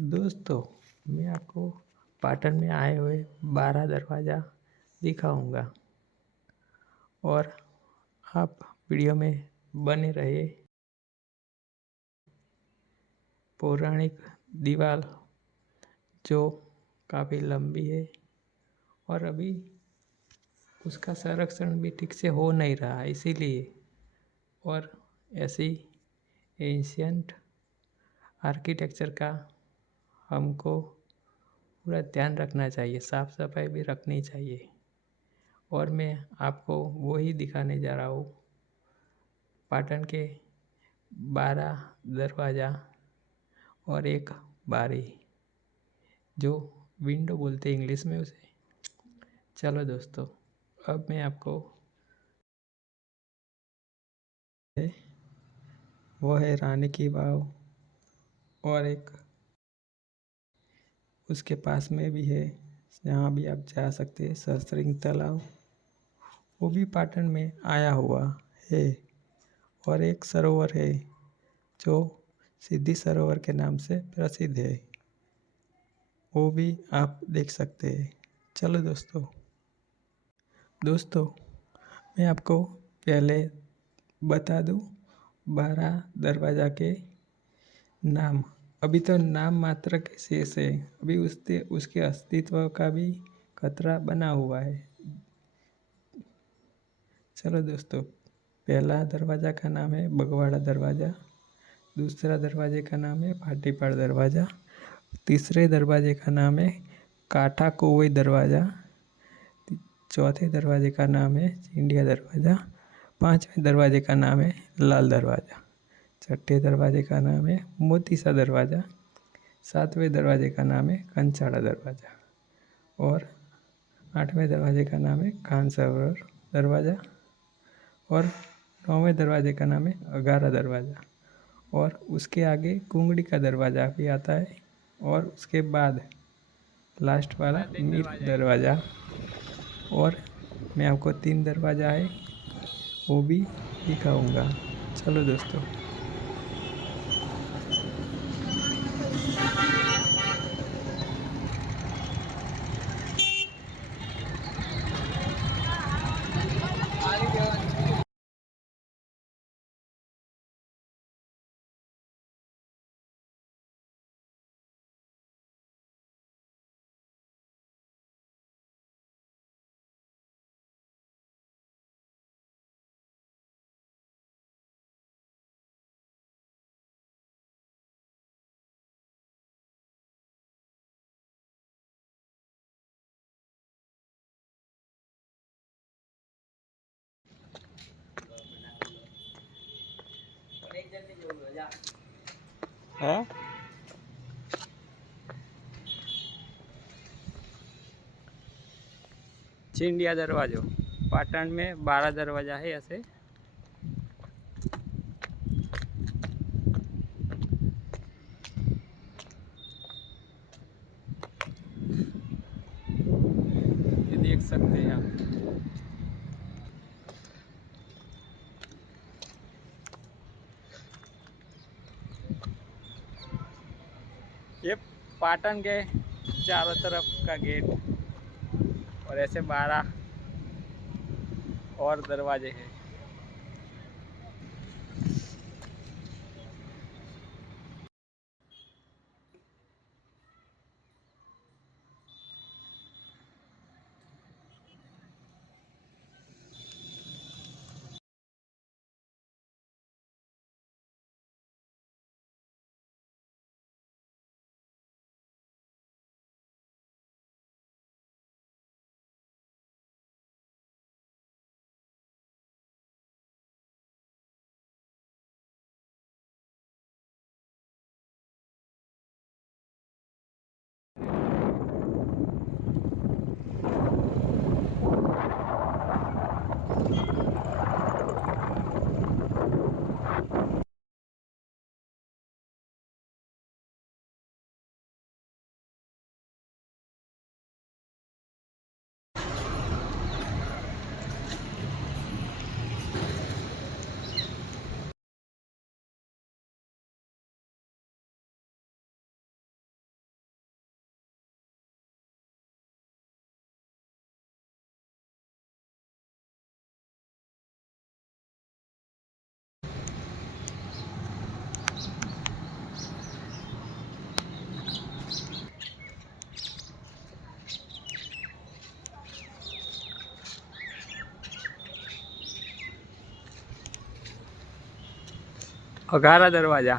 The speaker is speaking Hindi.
दोस्तों, मैं आपको पाटन में आए हुए 12 दरवाज़ा दिखाऊंगा और आप वीडियो में बने रहिए। पौराणिक दीवार जो काफ़ी लंबी है और अभी उसका संरक्षण भी ठीक से हो नहीं रहा है, इसीलिए और ऐसी एंशियंट आर्किटेक्चर का हमको पूरा ध्यान रखना चाहिए, साफ़ सफाई भी रखनी चाहिए। और मैं आपको वो ही दिखाने जा रहा हूँ, पाटन के 12 दरवाज़ा और एक बारी, जो विंडो बोलते हैं इंग्लिश में उसे। चलो दोस्तों, अब मैं आपको वो है रानी की वाव और एक उसके पास में भी है, यहाँ भी आप जा सकते हैं। सहस्त्रलिंग तालाब वो भी पाटन में आया हुआ है और एक सरोवर है जो सिद्धि सरोवर के नाम से प्रसिद्ध है, वो भी आप देख सकते हैं। चलो दोस्तों मैं आपको पहले बता दूं 12 दरवाज़ा के नाम। अभी तो नाम मात्र के शेष है, अभी उसके अस्तित्व का भी खतरा बना हुआ है। चलो दोस्तों, पहला दरवाज़ा का नाम है बगवाड़ा दरवाज़ा, दूसरा दरवाजे का नाम है भाटीपाड़ दरवाज़ा, तीसरे दरवाजे का नाम है काठा कोवई दरवाज़ा, चौथे दरवाजे का नाम है इंडिया दरवाज़ा, पांचवें दरवाजे का नाम है लाल दरवाज़ा, छठे दरवाजे का नाम है मोतीसा दरवाज़ा, सातवें दरवाजे का नाम है कंचाड़ा दरवाज़ा और आठवें दरवाजे का नाम है खान सरोवर दरवाज़ा और नौवें दरवाजे का नाम है अगारा दरवाज़ा और उसके आगे कुंगड़ी का दरवाज़ा भी आता है और उसके बाद लास्ट वाला मीर दरवाज़ा। और मैं आपको 3 दरवाज़ा है वो भी दिखाऊंगा। चलो दोस्तों। हाँ, चिंडिया दरवाजो पाटन में 12 दरवाजा है ऐसे। ये देख सकते हैं आप। ये पाटन के चारों तरफ का गेट और ऐसे 12 और दरवाजे हैं। अघारा दरवाजा,